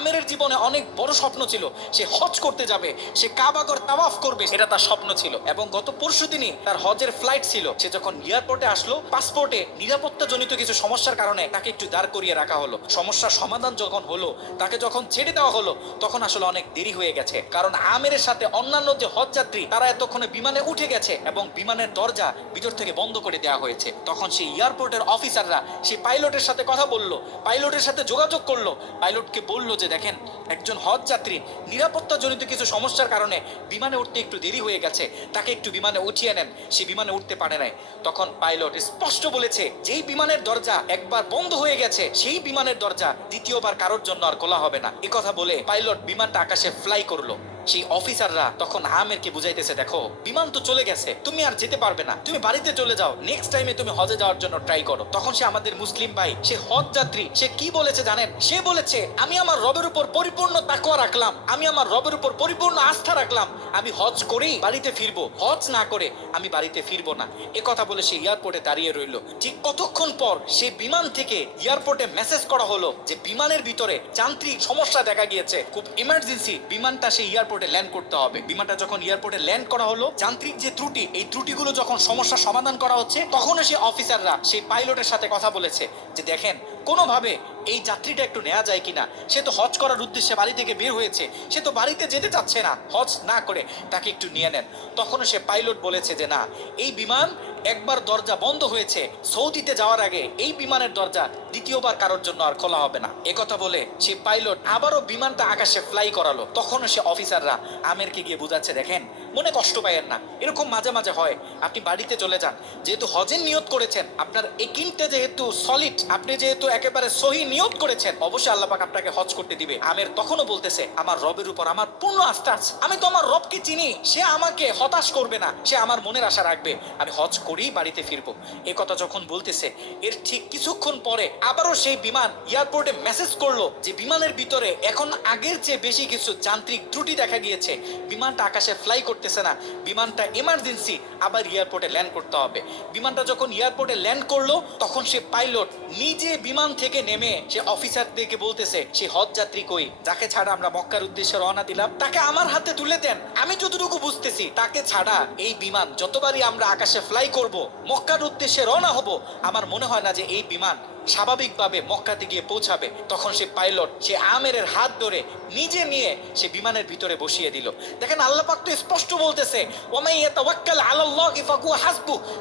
আমেরের জীবনে অনেক বড় স্বপ্ন ছিল সে হজ করতে যাবে সে কাবাগর তাওয়াফ করবে এটা তার স্বপ্ন ছিল এবং গত পরশু দিনই তার হজের ফ্লাইট ছিল সে যখন এয়ারপোর্টে আসলো পাসপোর্টে নিরাপত্তা জনিত কিছু সমস্যার কারণে তাকে একটু দাঁড় করিয়ে রাখা হলো সমস্যার সমাধান যখন হলো তাকে যখন ছেড়ে দেওয়া হলো তখন আসলে অনেক দেরি হয়ে গেছে কারণ আমেরের সাথে অন্যান্য যে হজ যাত্রী তারা এতক্ষণে বিমানে উঠে গেছে এবং বিমানের দরজা ভিতর থেকে বন্ধ করে দেওয়া হয়েছে তখন সেই এয়ারপোর্টের অফিসাররা সেই পাইলটের সাথে কথা বললো পাইলটের সাথে যোগাযোগ করলো পাইলটকে বললো যে দেখেন একজন হজ যাত্রী নিরাপত্তাজনিত কিছু সমস্যার কারণে বিমানে উঠতে একটু দেরি হয়ে গেছে তাকে একটু বিমানে উঠিয়ে নেন সে বিমানে উঠতে পারে নাই তখন পাইলট স্পষ্ট বলেছে যেই বিমানের দরজা একবার বন্ধ হয়ে গেছে সেই বিমানের দরজা দ্বিতীয়বার কারোর জন্য আর খোলা হবে না কথা বলে পাইলট বিমানটা আকাশে ফ্লাই করলো সেই অফিসাররা তখন আমেরকে বুঝাইতেছে দেখো বিমান তো চলে গেছে তুমি আর যেতে পারবে না তুমি বাড়িতে চলে যাও নেক্সট টাইমে তুমি হজে যাওয়ার জন্য ট্রাই করো তখন সে আমাদের মুসলিম ভাই সে হজ যাত্রী সে কি বলেছে জানেন সে বলেছে আমি আমার রবের উপর পরিপূর্ণ তাকুয়া রাখলাম আমি আমার রবের উপর পরিপূর্ণ আস্থা রাখলাম আমি হজ করেই বাড়িতে ফিরবো হজ না করে আমি বাড়িতে ফিরবো না এ কথা বলে সে এয়ারপোর্টে দাঁড়িয়ে রইল ঠিক কতক্ষণ পর সে বিমান থেকে এয়ারপোর্টে মেসেজ করা হলো যে বিমানের ভিতরে যান্ত্রিক সমস্যা দেখা গিয়েছে খুব ইমার্জেন্সি বিমানটা সে এয়ারপোর্ট এয়ারপোর্টে ল্যান্ড করতে হবে বিমানটা যখন এয়ারপোর্টে ল্যান্ড করা হলো যান্ত্রিক যে ত্রুটি এই ত্রুটিগুলো যখন সমস্যা সমাধান করা হচ্ছে তখনও সেই অফিসাররা সেই পাইলটের সাথে কথা বলেছে যে দেখেন কোনোভাবে এই যাত্রীটা একটু নেওয়া যায় কিনা সে তো হজ করার উদ্দেশ্যে বাড়ি থেকে বের হয়েছে সে তো বাড়িতে যেতে চাচ্ছে না হজ না করে তাকে একটু নিয়ে নেন তখনও সে পাইলট বলেছে যে না এই বিমান একবার দরজা বন্ধ হয়েছে সৌদিতে যাওয়ার আগে এই বিমানের দরজা দ্বিতীয়বার কারোর জন্য আর খোলা হবে না একথা বলে সে পাইলট আবারও বিমানটা আকাশে ফ্লাই করালো তখনও সে অফিসাররা আমেরকে গিয়ে বুঝাচ্ছে দেখেন মনে কষ্ট পাইয়েন না এরকম মাঝে মাঝে হয় আপনি বাড়িতে চলে যান যেহেতু হজের নিয়ত করেছেন আপনার একিনটা যেহেতু সলিড আপনি যেহেতু একেবারে সহি নিয়ত করেছেন অবশ্যই আল্লাহ পাক আপনাকে হজ করতে দিবে আমের তখনও বলতেছে আমার রবের উপর আমার পূর্ণ আস্থা আছে আমি তো আমার রবকে চিনি সে আমাকে হতাশ করবে না সে আমার মনের আশা রাখবে আমি হজ করেই বাড়িতে ফিরব এ কথা যখন বলতেছে এর ঠিক কিছুক্ষণ পরে আবারও সেই বিমান এয়ারপোর্টে মেসেজ করলো যে বিমানের ভিতরে এখন আগের চেয়ে বেশি কিছু যান্ত্রিক ত্রুটি দেখা গিয়েছে বিমানটা আকাশে ফ্লাই করতেছে না বিমানটা এমার্জেন্সি আবার এয়ারপোর্টে ল্যান্ড করতে হবে বিমানটা যখন এয়ারপোর্টে ল্যান্ড করলো তখন সে পাইলট নিজে বিমান থেকে নেমে সে অফিসারদেরকে বলতেছে সে হজ যাত্রী কই যাকে ছাড়া আমরা মক্কার উদ্দেশ্যে রওনা দিলাম তাকে আমার হাতে তুলে দেন আমি যতটুকু বুঝতেছি তাকে ছাড়া এই বিমান যতবারই আমরা আকাশে ফ্লাই করব মক্কার উদ্দেশ্যে রওনা হব আমার মনে হয় না যে এই বিমান স্বাভাবিকভাবে মক্কাতে গিয়ে পৌঁছাবে তখন সে পাইলট সে আমেরের হাত ধরে নিজে নিয়ে সে বিমানের ভিতরে বসিয়ে দিল দেখেন আল্লাপাক তো স্পষ্ট বলতেছে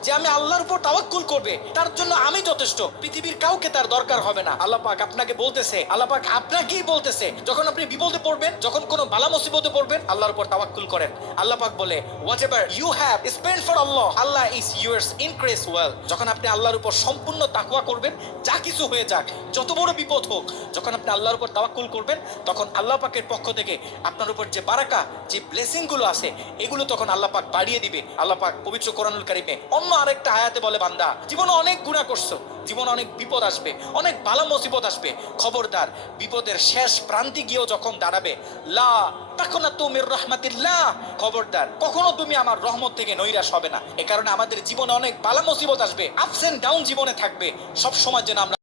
যে আমি আল্লাহর উপর তাওয়াক্কুল করবে তার জন্য আমি যথেষ্ট পৃথিবীর কাউকে তার দরকার হবে না আল্লাপাক আপনাকে বলতেছে আল্লাপাক আপনাকেই বলতেছে যখন আপনি বিপদে পড়বেন যখন কোনো বালা মুসিবতে পড়বেন আল্লাহর উপর তাওয়াক্কুল করেন আল্লাপাক বলে whatever you have spend for Allah Allah is yours increase well যখন আপনি আল্লাহর উপর সম্পূর্ণ তাকুয়া করবেন যা কিছু হয়ে যাক যত বড় বিপদ হোক যখন আপনি আল্লাহর উপর তাওয়াক্কুল করবেন তখন আল্লাহ পাকের পক্ষ থেকে আপনার উপর যে বারাকা যে ব্লেসিংগুলো আছে এগুলো তখন আল্লাহ পাক বাড়িয়ে দিবে আল্লাহ পাক পবিত্র কোরআনুল কারিমে অন্য আরেকটা হায়াতে বলে বান্দা জীবনে অনেক গুণা করছো জীবন অনেক বিপদ আসবে অনেক ভালো মুসিবত আসবে খবরদার বিপদের শেষ প্রান্তি গিয়েও যখন দাঁড়াবে লা তখন তুমির রহমাতিল্লাহ খবরদার কখনো তুমি আমার রহমত থেকে নৈরাস হবে না এ কারণে আমাদের জীবনে অনেক ভালো মুসিবত আসবে আপস অ্যান্ড ডাউন জীবনে থাকবে সব সময় যেন আমরা